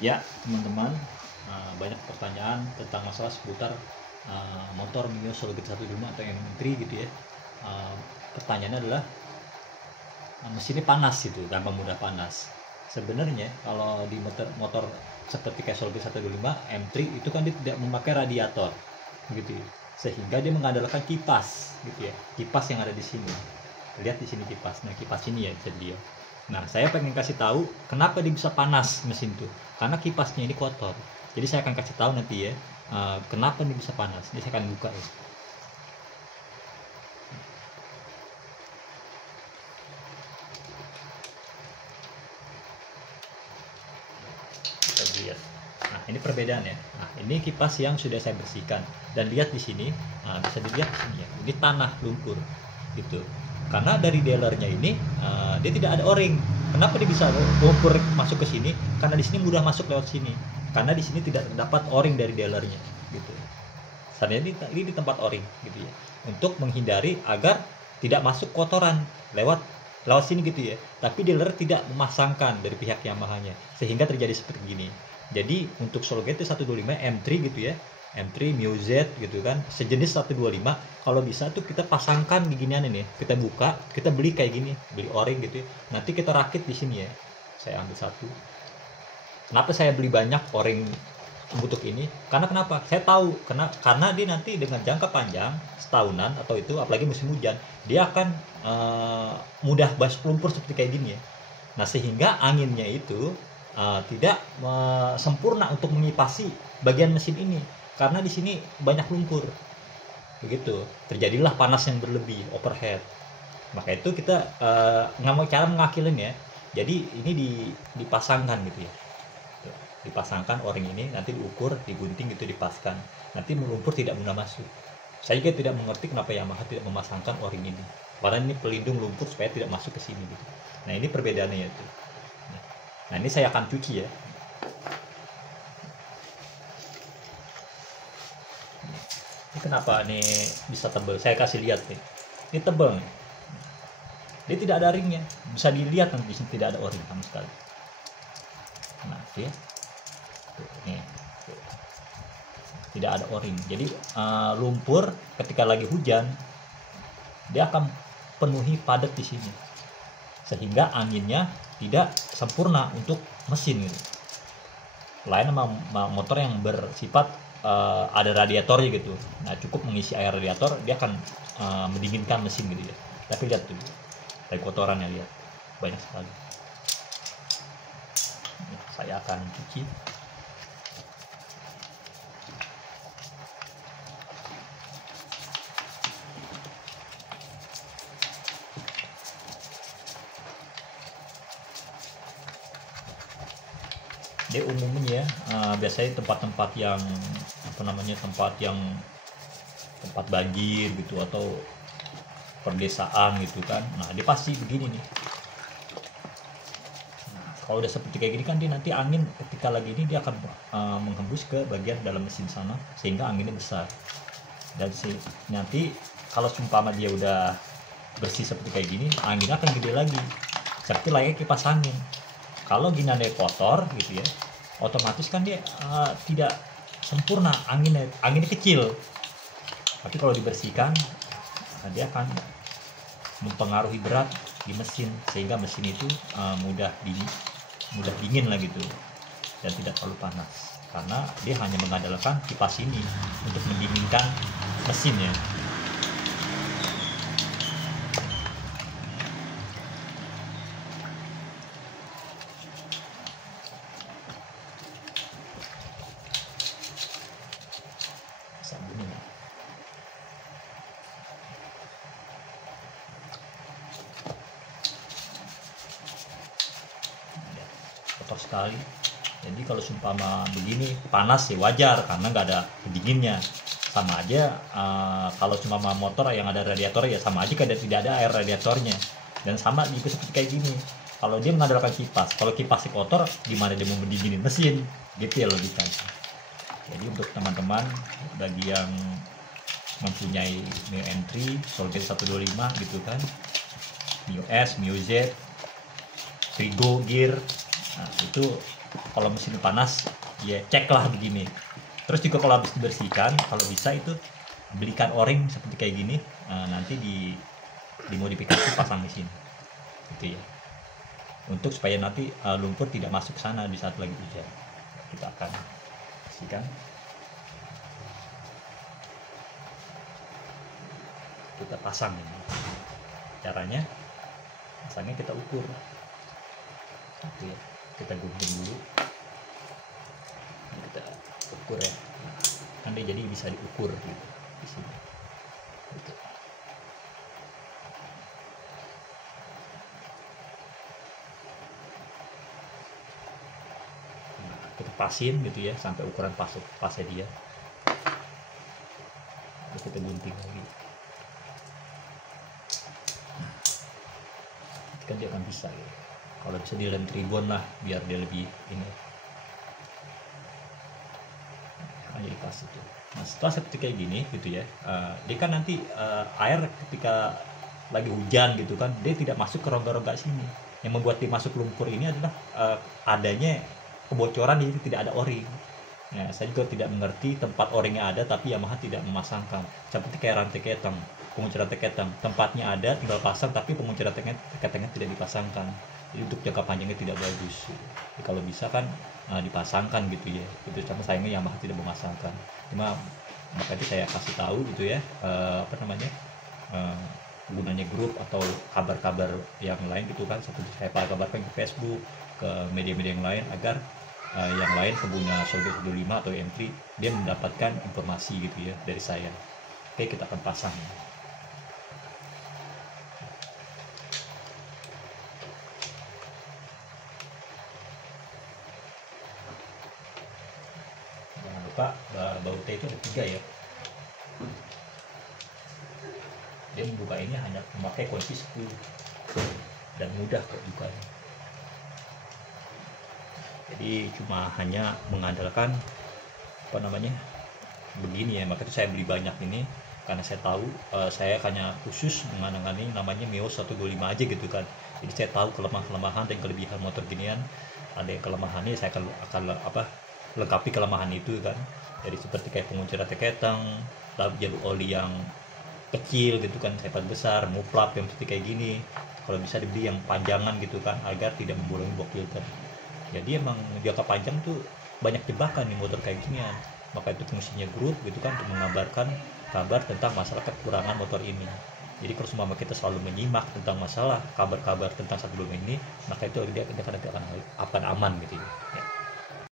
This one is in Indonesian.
Ya, teman-teman, banyak pertanyaan tentang masalah seputar motor Mio Sologit 125 atau M3 gitu ya. Pertanyaannya adalah mesinnya panas gitu, gampang mudah panas. Sebenarnya kalau di motor seperti kayak Sologit 125 M3 itu kan dia tidak memakai radiator gitu ya. Sehingga dia mengandalkan kipas gitu ya. Kipas yang ada di sini. Lihat di sini kipas. Nah, kipas ini ya bisa dilihat. Nah, saya pengen kasih tahu kenapa dia bisa panas mesin tuh. Karena kipasnya ini kotor. Jadi saya akan kasih tahu nanti ya, kenapa dia bisa panas. Jadi saya akan buka ya. Kita lihat. Nah, ini perbedaan ya. Nah, ini kipas yang sudah saya bersihkan. Dan lihat di sini, bisa dilihat di sini ya. Ini tanah lumpur gitu. Karena dari dealernya ini dia tidak ada o-ring. Kenapa dia bisa lumpur masuk ke sini? Karena di sini mudah masuk lewat sini. Karena di sini tidak terdapat o-ring dari dealernya gitu. Sebenarnya ini di tempat o-ring gitu ya. Untuk menghindari agar tidak masuk kotoran lewat sini gitu ya. Tapi dealer tidak memasangkan dari pihak Yamaha-nya sehingga terjadi seperti gini. Jadi untuk Sologit 125 M3 gitu ya. M3 Mio Z gitu kan, sejenis 125, kalau bisa tuh kita pasangkan di ginian ini, kita buka, kita beli kayak gini, beli o-ring gitu ya. Nanti kita rakit di sini ya. Saya ambil satu. Kenapa saya beli banyak o-ring untuk ini? Karena kenapa? Saya tahu karena dia nanti dengan jangka panjang setahunan atau itu apalagi musim hujan, dia akan mudah basah lumpur seperti kayak gini ya. Nah, sehingga anginnya itu tidak sempurna untuk mengipasi bagian mesin ini. Karena di sini banyak lumpur, begitu terjadilah panas yang berlebih, overheat. Maka itu kita nggak mau cara mengakilin ya. Jadi ini dipasangkan gitu ya, dipasangkan o-ring ini, nanti diukur, digunting gitu, dipaskan. Nanti lumpur tidak mudah masuk. Saya juga tidak mengerti kenapa Yamaha tidak memasangkan o-ring ini. Karena ini pelindung lumpur supaya tidak masuk ke sini gitu. Nah, ini perbedaannya itu. Nah, ini saya akan cuci ya. Ini kenapa nih bisa tebal? Saya kasih lihat nih. Ini tebal nih. Dia tidak ada ringnya. Bisa dilihat nanti di sini tidak ada o-ring sama sekali. Nah, oke. Nih. Tidak ada o-ring. Jadi lumpur ketika lagi hujan dia akan penuhi padat di sini. Sehingga anginnya tidak sempurna untuk mesin gitu. Lain sama motor yang bersifat ada radiatornya gitu. Nah, cukup mengisi air radiator, dia akan mendinginkan mesin gitu ya. Tapi lihat tuh, dari kotorannya lihat banyak sekali. Saya akan cuci. Dia umumnya biasanya tempat-tempat yang tempat banjir gitu atau perdesaan gitu kan. Nah, dia pasti begini nih. Nah, kalau udah seperti kayak gini kan dia nanti angin ketika lagi ini dia akan menghembus ke bagian dalam mesin sana sehingga anginnya besar. Dan nanti kalau seumpama dia udah bersih seperti kayak gini, anginnya akan gede lagi. Seperti layaknya kipas angin. Kalau ginannya kotor gitu ya, otomatis kan dia tidak sempurna, anginnya kecil. Tapi kalau dibersihkan, dia akan mempengaruhi berat di mesin sehingga mesin itu mudah dingin lah gitu dan tidak terlalu panas. Karena dia hanya mengandalkan kipas ini untuk mendinginkan mesinnya. Kotor sekali. Jadi kalau seumpama begini panas ya wajar karena nggak ada pendinginnya. Sama aja kalau cuma motor yang ada radiator ya sama aja kayak tidak ada air radiatornya. Dan sama juga seperti kayak gini. Kalau dia mengandalkan kipas, kalau kipasnya kotor gimana dia mau mendinginin mesin? Gitu ya logikanya. Jadi untuk teman-teman bagi yang mempunyai Mio M3, Sologit 125 gitu kan, Mio S, Mio Z, Frigo, Gear, nah itu kalau mesin panas ya ceklah begini. Terus juga kalau habis dibersihkan, kalau bisa itu belikan o-ring seperti kayak gini, nanti dimodifikasi pasang mesin gitu ya, untuk supaya nanti lumpur tidak masuk ke sana di saat lagi hujan. Kita akan bersihkan, kita pasang ini. Caranya pasangnya kita ukur gitu ya, kita gunting dulu, kita ukur ya, kan dia jadi bisa diukur gitu di sini gitu. Nah, kita pasin gitu ya sampai ukuran pasnya dia, terus kita gunting lagi. Kan dia akan bisa gitu. Kalau bisa di lem tribun lah biar dia lebih ini, akan jadi pas itu. Nah, setelah seperti kayak gini gitu ya, dia kan nanti air ketika lagi hujan gitu kan, dia tidak masuk ke rongga-rongga sini. Yang membuat dia masuk lumpur ini adalah adanya kebocoran, jadi tidak ada o-ring. Nah, saya juga tidak mengerti tempat o-ringnya ada tapi Yamaha tidak memasangkan. Seperti kayak rantai ketang, pengunci rantai ketang, tempatnya ada tinggal pasang tapi pengunci rantai ketangnya tidak dipasangkan. Jadi untuk jangka panjangnya tidak bagus. Jadi kalau bisa kan dipasangkan gitu ya. Itu cuma sayangnya Yamaha tidak memasangkan. Cuma maka itu saya kasih tahu gitu ya, gunanya grup atau kabar-kabar yang lain gitu kan, seperti saya kabarkan ke Facebook, ke media-media yang lain, agar yang lain pengguna Solbet 15 atau M3 dia mendapatkan informasi gitu ya dari saya. Oke, kita akan pasang. Jangan lupa baut T itu ada 3 ya. Dia membuka ini hanya memakai kunci 10 dan mudah kok bukanya. Jadi cuma hanya mengandalkan begini ya. Maka itu saya beli banyak ini karena saya tahu saya hanya khusus mengenai namanya Mio 125 aja gitu kan. Jadi saya tahu kelemahan dan kelebihan motor ginian. Ada yang kelemahannya saya akan lengkapi kelemahan itu kan. Jadi seperti kayak pengunci rantai ketang, jalur oli yang kecil gitu kan, sepat besar, muplak yang seperti kayak gini. Kalau bisa dibeli yang panjangan gitu kan, agar tidak membolongi box filter. Jadi emang jangka panjang tuh banyak jebakan nih motor kayak gini ya. Maka itu fungsinya grup gitu kan, untuk mengabarkan kabar tentang masalah kekurangan motor ini. Jadi kalau semua kita selalu menyimak tentang masalah kabar-kabar tentang satu ini, maka itu dia akan aman gitu ya.